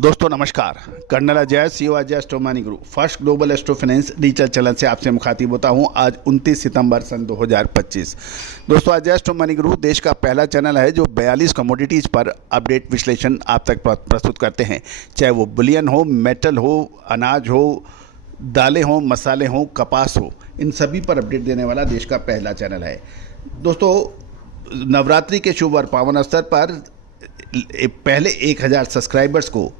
दोस्तों नमस्कार। Colonel Ajay CO Ajay astro money guru first global astro finance digital channel से आपसे मुखातिब होता हूं। आज 29 सितंबर सन 2025। दोस्तों अजय एस्ट्रो मनी गुरु देश का पहला चैनल है जो 42 कमोडिटीज़ पर अपडेट विश्लेषण आप तक प्रस्तुत करते हैं, चाहे वो बुलियन हो, मेटल हो, अनाज हो, दालें हो, मसाले हो, कपास हो, इन सभी पर अपडेट देने वाला देश का पहला चैनल है। दोस्तों नवरात्रि के शुभ और पावन अवसर पर पहले 1000 सब्सक्राइबर्स को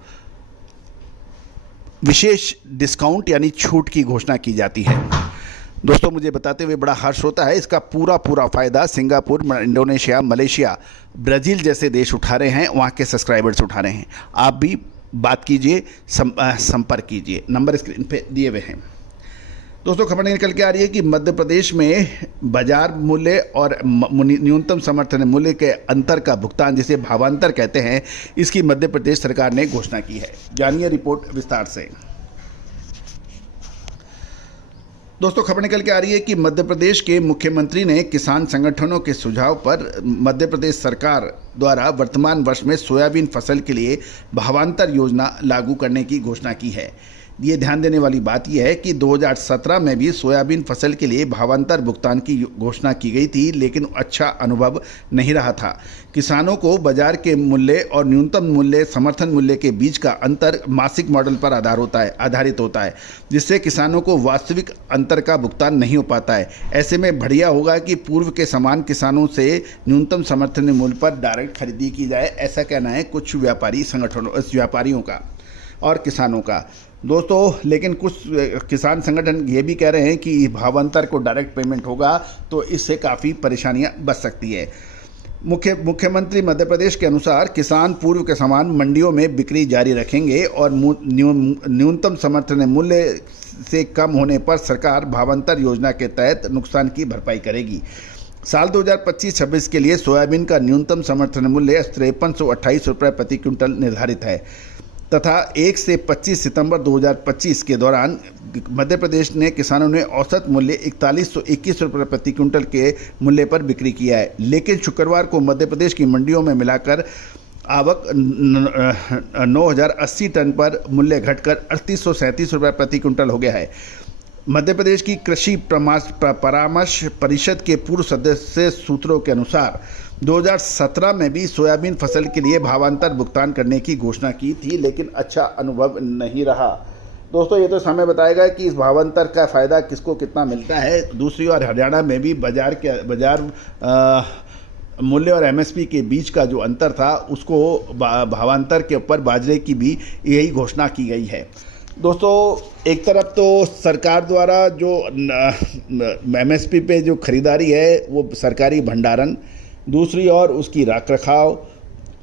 विशेष डिस्काउंट यानी छूट की घोषणा की जाती है। दोस्तों मुझे बताते हुए बड़ा हर्ष होता है। इसका पूरा फ़ायदा सिंगापुर, इंडोनेशिया, मलेशिया, ब्राज़ील जैसे देश उठा रहे हैं, वहाँ के सब्सक्राइबर्स उठा रहे हैं। आप भी बात कीजिए, संपर्क कीजिए, नंबर स्क्रीन पे दिए हुए हैं। दोस्तों खबर निकल के आ रही है कि मध्य प्रदेश में बाजार मूल्य और न्यूनतम समर्थन मूल्य के अंतर का भुगतान, जिसे भावांतर कहते हैं, इसकी मध्य प्रदेश सरकार ने घोषणा की है। जानिए रिपोर्ट विस्तार से। दोस्तों खबर निकल के आ रही है कि मध्य प्रदेश के मुख्यमंत्री ने किसान संगठनों के सुझाव पर मध्य प्रदेश सरकार द्वारा वर्तमान वर्ष में सोयाबीन फसल के लिए भावांतर योजना लागू करने की घोषणा की है। ये ध्यान देने वाली बात यह है कि 2017 में भी सोयाबीन फसल के लिए भावांतर भुगतान की घोषणा की गई थी, लेकिन अच्छा अनुभव नहीं रहा था। किसानों को बाजार के मूल्य और न्यूनतम मूल्य समर्थन मूल्य के बीच का अंतर मासिक मॉडल पर आधारित होता है, जिससे किसानों को वास्तविक अंतर का भुगतान नहीं हो पाता है। ऐसे में बढ़िया होगा कि पूर्व के समान किसानों से न्यूनतम समर्थन मूल्य पर डायरेक्ट खरीदी की जाए, ऐसा कहना है कुछ व्यापारियों का और किसानों का। दोस्तों लेकिन कुछ किसान संगठन ये भी कह रहे हैं कि भावांतर को डायरेक्ट पेमेंट होगा तो इससे काफ़ी परेशानियां बच सकती है। मुख्यमंत्री मध्य प्रदेश के अनुसार किसान पूर्व के समान मंडियों में बिक्री जारी रखेंगे और न्यूनतम समर्थन मूल्य से कम होने पर सरकार भावांतर योजना के तहत नुकसान की भरपाई करेगी। साल 2025-26 के लिए सोयाबीन का न्यूनतम समर्थन मूल्य 5328 रुपये प्रति क्विंटल निर्धारित है तथा 1 से 25 सितंबर 2025 के दौरान मध्य प्रदेश ने किसानों ने औसत मूल्य 4121 रुपये प्रति क्विंटल के मूल्य पर बिक्री किया है। लेकिन शुक्रवार को मध्य प्रदेश की मंडियों में मिलाकर आवक 9080 टन पर मूल्य घटकर 3837 रुपये प्रति क्विंटल हो गया है। मध्य प्रदेश की कृषि परामर्श परिषद के पूर्व सदस्य सूत्रों के अनुसार 2017 में भी सोयाबीन फसल के लिए भावांतर भुगतान करने की घोषणा की थी, लेकिन अच्छा अनुभव नहीं रहा। दोस्तों ये तो समय बताएगा कि इस भावांतर का फ़ायदा किसको कितना मिलता है। दूसरी ओर हरियाणा में भी बाजार मूल्य और एमएसपी के बीच का जो अंतर था, उसको भावांतर के ऊपर बाजरे की भी यही घोषणा की गई है। दोस्तों एक तरफ तो सरकार द्वारा जो एमएसपी पे जो खरीदारी है वो सरकारी भंडारण, दूसरी ओर उसकी रख रखाव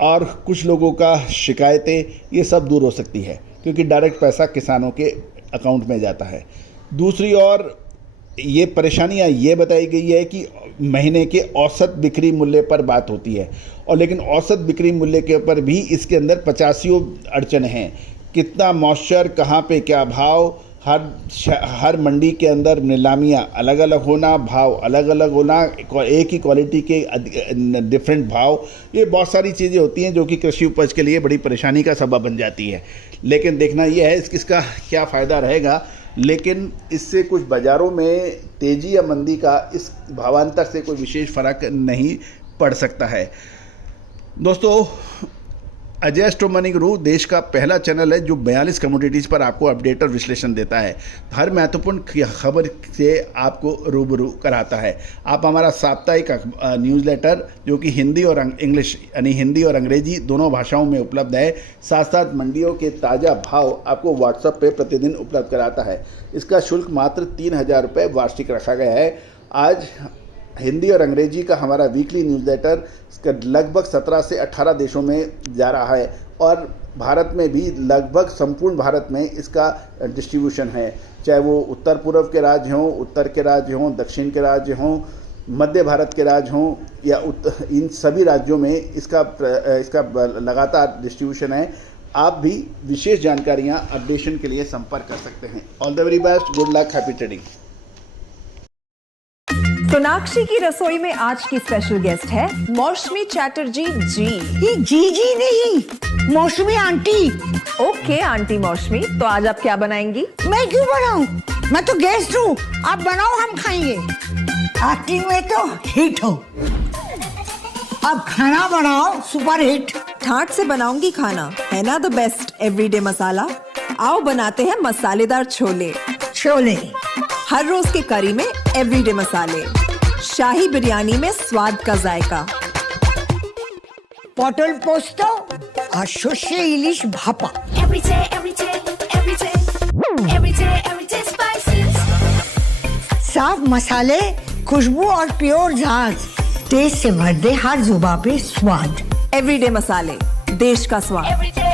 और कुछ लोगों का शिकायतें, ये सब दूर हो सकती है क्योंकि डायरेक्ट पैसा किसानों के अकाउंट में जाता है। दूसरी ओर ये परेशानियाँ ये बताई गई है कि महीने के औसत बिक्री मूल्य पर बात होती है, और लेकिन औसत बिक्री मूल्य के ऊपर भी इसके अंदर 85 अड़चन हैं। कितना मॉइस्चर, कहाँ पे क्या भाव, हर मंडी के अंदर नीलामियाँ अलग अलग होना, भाव अलग अलग होना, एक ही क्वालिटी के डिफरेंट भाव, ये बहुत सारी चीज़ें होती हैं जो कि कृषि उपज के लिए बड़ी परेशानी का सबब बन जाती है। लेकिन देखना यह है इसका क्या फ़ायदा रहेगा। लेकिन इससे कुछ बाज़ारों में तेज़ी या मंदी का इस भावांतर से कोई विशेष फ़र्क नहीं पड़ सकता है। दोस्तों अजय एस्ट्रो मनी गुरु देश का पहला चैनल है जो 42 कमोडिटीज़ पर आपको अपडेट और विश्लेषण देता है। हर महत्वपूर्ण खबर से आपको रूबरू कराता है। आप हमारा साप्ताहिक न्यूज़लेटर जो कि हिंदी और इंग्लिश यानी हिंदी और अंग्रेजी दोनों भाषाओं में उपलब्ध है, साथ साथ मंडियों के ताज़ा भाव आपको व्हाट्सएप पे प्रतिदिन उपलब्ध कराता है। इसका शुल्क मात्र 3000 रुपये वार्षिक रखा गया है। आज हिंदी और अंग्रेजी का हमारा वीकली न्यूज़लेटर इसका लगभग 17 से 18 देशों में जा रहा है और भारत में भी लगभग संपूर्ण भारत में इसका डिस्ट्रीब्यूशन है, चाहे वो उत्तर पूर्व के राज्य हों, उत्तर के राज्य हों, दक्षिण के राज्य हों, मध्य भारत के राज्य हों या इन सभी राज्यों में इसका लगातार डिस्ट्रीब्यूशन है। आप भी विशेष जानकारियाँ अपडेशन के लिए संपर्क कर सकते हैं। All the very best, good luck, happy trading. Sonakshi की रसोई में आज की स्पेशल गेस्ट है मौसमी चैटर्जी जी। ये जी नहीं, मौसमी आंटी। ओके आंटी मौसमी, तो आज आप क्या बनाएंगी? मैं क्यों बनाऊं? मैं तो गेस्ट हूँ। आप बनाओ, हम खाएंगे। एक्टिंग में तो हिट हो। अब खाना बनाओ सुपर हिट। ठाट से बनाऊंगी खाना, है ना द बेस्ट एवरीडे मसाला। आओ बनाते हैं मसालेदार छोले। छोले, हर रोज के करी में एवरीडे मसाले, शाही बिरयानी में स्वाद का जायका। पटल पोस्तो और सर्षे इलिश भापा। Every day, every day, every day, every day, every day spices. साफ मसाले, खुशबू और प्योर झांझ, टेस्ट से भर दे हर जुबान पे स्वाद। एवरीडे मसाले, देश का स्वाद। Every day,